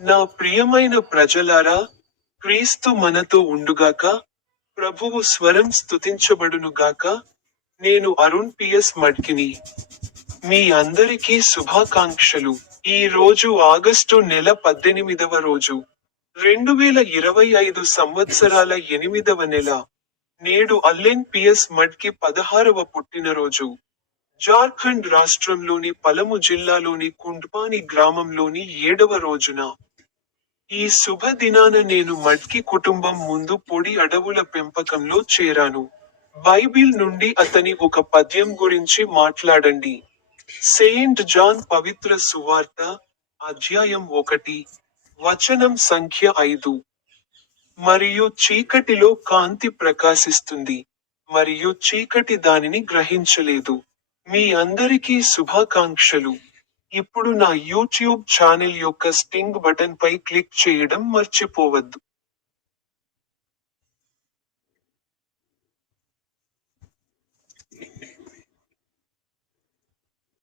నా ప్రియమైన ప్రజలారా క్రీస్తు మనతో ఉండుగాక ప్రభువు స్వరం స్తుతించబడునుగాక నేను అరుణ్ పిఎస్ మడ్కిని. మీ అందరికీ శుభాకాంక్షలు. ఈ రోజు ఆగస్టు నెల పద్దెనిమిదవ రోజు రెండు వేల ఇరవై ఐదు సంవత్సరాల ఎనిమిదవ నెల నేడు అల్లెన్ పిఎస్ మడ్కి పదహారవ పుట్టినరోజు. జార్ఖండ్ రాష్ట్రంలోని పలము జిల్లాలోని కుండ్పాని గ్రామంలోని ఏడవ రోజున. ఈ శుభ దినాన నేను మడ్కి కుటుంబం ముందు పొడి అడవుల పెంపకంలో చేరాను. బైబిల్ నుండి అతని ఒక పద్యం గురించి మాట్లాడండి. సెయింట్ జాన్ పవిత్ర సువార్త అధ్యాయం ఒకటి వచనం సంఖ్య ఐదు. మరియు చీకటిలో కాంతి ప్రకాశిస్తుంది. మరియు చీకటి దానిని గ్రహించలేదు. మీ అందరికీ శుభాకాంక్షలు. ఇప్పుడు నా యూట్యూబ్ ఛానల్ యొక్క స్టింగ్ బటన్ పై క్లిక్ చేయడం మర్చిపోవద్దు.